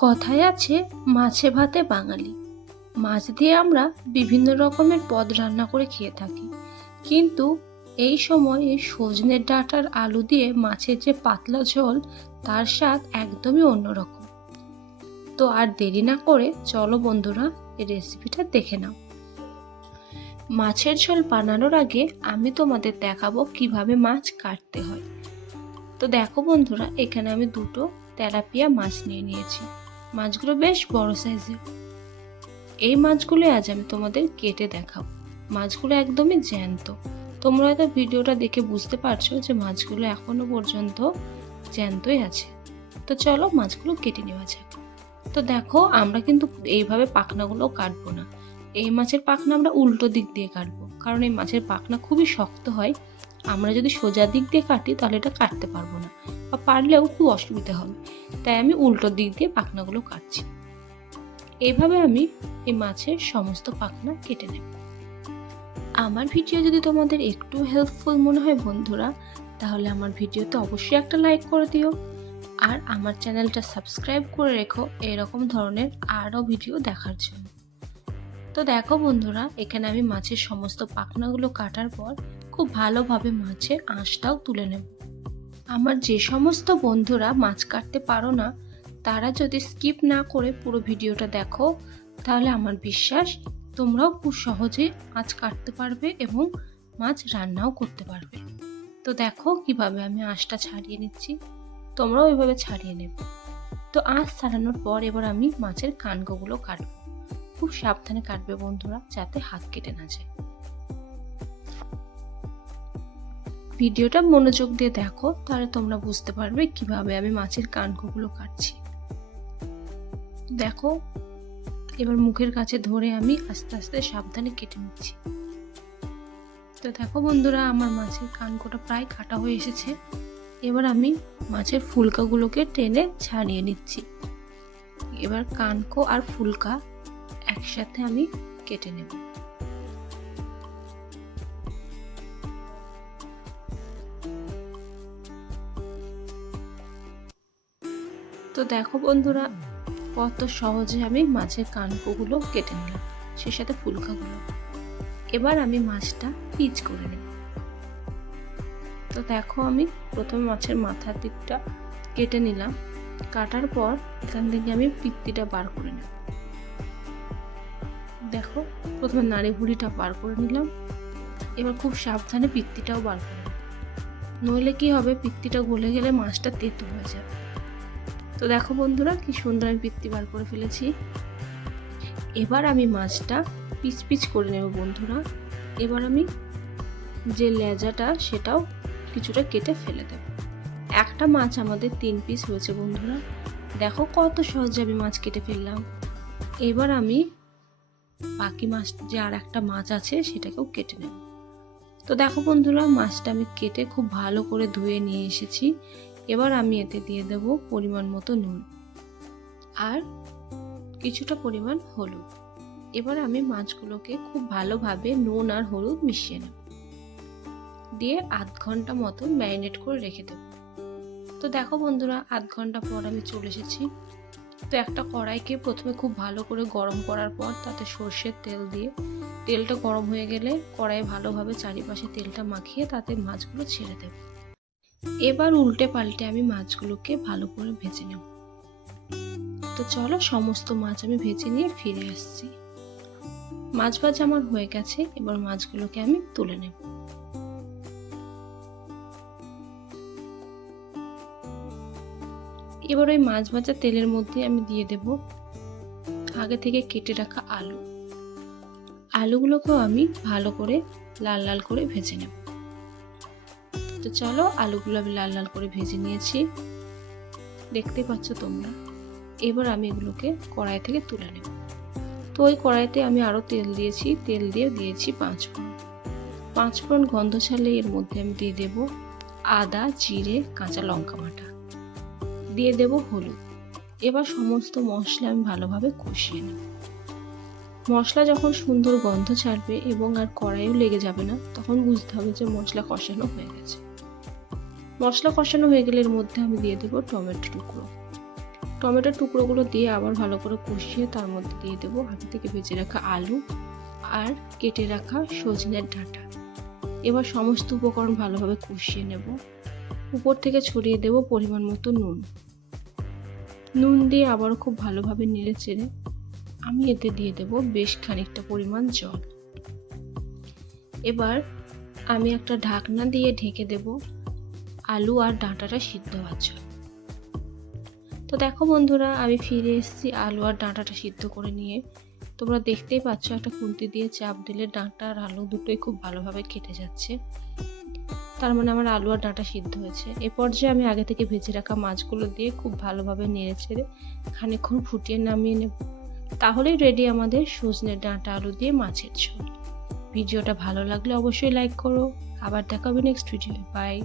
কথায় আছে, মাছে ভাতে বাঙালি। মাছ দিয়ে আমরা বিভিন্ন রকমের পদ রান্না করে খেয়ে থাকি। কিন্তু এই সময় এই সজনের ডাঁটার আলু দিয়ে মাছের যে পাতলা ঝোল, তার স্বাদ একদমই অন্যরকম। তো আর দেরি না করে চলো বন্ধুরা এই রেসিপিটা দেখে নাও। মাছের ঝোল বানানোর আগে আমি তোমাদের দেখাবো কীভাবে মাছ কাটতে হয়। তো দেখো বন্ধুরা, এখানে আমি দুটো তেলাপিয়া মাছ নিয়ে নিয়েছি। মাছগুলো বেশ বড় সাইজের। এই মাছগুলো আজ আমি তোমাদের কেটে দেখাবো। মাছগুলো একদমই জ্যান্ত। তোমরা হয়তো ভিডিওটা দেখে বুঝতে পারছ যে মাছগুলো এখনও পর্যন্ত জ্যান্তই আছে। তো চলো মাছগুলো কেটে নেওয়া যাক। তো দেখো, আমরা কিন্তু এইভাবে পাখনাগুলো কাটবো না। এই মাছের পাখনা আমরা উল্টো দিক দিয়ে কাটবো। কারণ এই মাছের পাখনা খুবই শক্ত হয়। আমরা যদি সোজা দিক দিয়ে কাটি, তাহলে এটা কাটতে পারব না। বা পারলেও খুব অসুবিধা হবে। তাই আমি উল্টো দিক দিয়ে পাখনাগুলো কাটছি। এইভাবে আমি এই মাছের সমস্ত পাখনা কেটে নেব। আমার ভিডিও যদি তোমাদের একটু হেল্পফুল মনে হয় বন্ধুরা, তাহলে আমার ভিডিওতে অবশ্যই একটা লাইক করে দিও। আর আমার চ্যানেলটা সাবস্ক্রাইব করে রেখো এরকম ধরনের আরও ভিডিও দেখার জন্য। তো দেখো বন্ধুরা, এখানে আমি মাছের সমস্ত পাখনাগুলো কাটার পর খুব ভালোভাবে মাছের আঁশটাও তুলে নেব। আমার যে সমস্ত বন্ধুরা মাছ কাটতে পারো না, তারা যদি স্কিপ না করে পুরো ভিডিওটা দেখো, তাহলে আমার বিশ্বাস তোমরাও খুব সহজে মাছ কাটতে পারবে এবং মাছ রান্নাও করতে পারবে। তো দেখো কীভাবে আমি আঁশটা ছাড়িয়ে নিচ্ছি। তোমরাও এভাবে ছাড়িয়ে নেবে। তো আঁশ ছাড়ানোর পর এবার আমি মাছের কানকোগুলো কাটবো। খুব সাবধানে কাটবে বন্ধুরা, যাতে হাত কেটে না যায়। ভিডিওটা মনোযোগ দিয়ে দেখো, তাহলে তোমরা বুঝতে পারবে কীভাবে আমি মাছের কানকোগুলো কাটছি। দেখো, এবার মুখের কাছে ধরে আমি আস্তে আস্তে সাবধানে কেটে নিচ্ছি। তো দেখো বন্ধুরা, আমার মাছের কানকোটা প্রায় কাটা হয়ে এসেছে। এবার আমি মাছের ফুলকাগুলোকে টেনে ছাড়িয়ে নিচ্ছি। এবার কানকো আর ফুলকা একসাথে আমি কেটে নেব। তো দেখো বন্ধুরা, কত সহজে আমি মাছের কানকোগুলো কেটে নিলাম, সেই সাথে ফুলকাগুলো। এবার আমি মাছটা পিচ করে নেব। তো দেখো আমি প্রথমে মাছের মাথার দিকটা কেটে নিলাম, কাটার পর এখান থেকে আমি পিত্তিটা বার করে নেব। দেখো, প্রথমে নাড়ি ভুড়িটা বার করে নিলাম, এবার খুব সাবধানে পিত্তিটাও বার করে নইলে কি হবে, পিত্তিটা গলে গেলে মাছটা তেতো হয়ে যাবে। তো দেখো বন্ধুরা, কি সুন্দর আমি পিত্তি বার করে ফেলেছি। এবার আমি মাছটা পিচ পিচ করে নেব বন্ধুরা। এবার আমি যে লেজাটা, সেটাও কিছুটা কেটে ফেলে দেব। একটা মাছ আমাদের তিন পিস হয়েছে বন্ধুরা। দেখো কত সহজে আমি মাছ কেটে ফেললাম। এবার আমি বাকি মাছ, যে আর একটা মাছ আছে, সেটাকেও কেটে নেব। তো দেখো বন্ধুরা, মাছটা আমি কেটে খুব ভালো করে ধুয়ে নিয়ে এসেছি। এবার আমি এতে দিয়ে দেব পরিমাণ মতো নুন আর কিছুটা পরিমাণ হলুদ। এবার আমি মাছগুলোকে খুব ভালোভাবে নুন আর হলুদ মিশিয়ে নেব। দিয়ে আধ ঘণ্টা মতো ম্যারিনেট করে রেখে দেব। তো দেখো বন্ধুরা, আধ ঘণ্টা পর আমি চলে এসেছি। তো একটা কড়াইকে প্রথমে খুব ভালো করে গরম করার পর তাতে সর্ষের তেল দিয়ে, তেলটা গরম হয়ে গেলে কড়াই ভালোভাবে চারিপাশে তেলটা মাখিয়ে তাতে মাছগুলো ছেড়ে দেব। এবার উল্টে পাল্টে আমি মাছগুলোকে ভালো করে ভেজে নেব। তো চলো সমস্ত মাছ আমি ভেজে নিয়ে ফিরে আসছি। মাছ ভাজা আমার হয়ে গেছে, এবার মাছগুলোকে আমি তুলে নেব। এবার ওই মাছ ভাজা তেলের মধ্যে আমি দিয়ে দেব আগে থেকে কেটে রাখা আলু। আলুগুলোকেও আমি ভালো করে লাল লাল করে ভেজে নেব। তো চলো আলুগুলো আমি লাল লাল করে ভেজে নিয়েছি। দেখতে পাচ্ছ তোমরা? এবার আমি এগুলোকে কড়াই থেকে তুলে নেব। তো ওই কড়াইতে আমি আরও তেল দিয়েছি। তেল দিয়ে দিয়েছি পাঁচ ফোড়ন পাঁচ ফোড়ন গন্ধ ছাড়লে এর মধ্যে আমি দিয়ে দেব আদা, জিরে, কাঁচা লঙ্কা বাটা। দিয়ে দেব হলুদ। এবার সমস্ত মশলা আমি ভালোভাবে কষিয়ে নেব। মশলা যখন সুন্দর গন্ধ ছাড়বে এবং আর কড়াইও লেগে যাবে না, তখন বুঝতে হবে যে মশলা কষানো হয়ে গেছে। মশলা কষানো হয়ে গেলে এর মধ্যে আমি দিয়ে দেবো টমেটো টুকরো। টমেটোর টুকরোগুলো দিয়ে আবার ভালো করে কষিয়ে তার মধ্যে দিয়ে দেবো আগে থেকে ভেজে রাখা আলু আর কেটে রাখা সজনের ডাঁটা। এবার সমস্ত উপকরণ ভালোভাবে কষিয়ে নেব। উপর থেকে ছড়িয়ে দেব পরিমাণ মতো নুন। নুন দিয়ে আবারও খুব ভালোভাবে নেড়ে চেড়ে আমি এতে দিয়ে দেব বেশ খানিকটা পরিমাণ জল। এবার আমি একটা ঢাকনা দিয়ে ঢেকে দেব। আলু আর ডাঁটাটা সিদ্ধ হওয়ার জন্য। তো দেখো বন্ধুরা, আমি ফিরে এসেছি আলু আর ডাঁটাটা সিদ্ধ করে নিয়ে। তোমরা দেখতেই পাচ্ছ একটা খুন্তি দিয়ে চাপ দিলে ডাঁটা আর আলু দুটোই খুব ভালোভাবে কেটে যাচ্ছে। তার মানে আমার আলু আর ডাঁটা সিদ্ধ হয়েছে। এ পর্যায়ে আমি আগে থেকে ভেজে রাখা মাছগুলো দিয়ে খুব ভালোভাবে নেড়ে ছেড়ে খানিকক্ষণ ফুটিয়ে নামিয়ে নেব। তাহলেই রেডি আমাদের সজনের ডাঁটা আলু দিয়ে মাছের ঝোল। ভিডিওটা ভালো লাগলে অবশ্যই লাইক করো। আবার দেখাবে নেক্সট ভিডিও বাই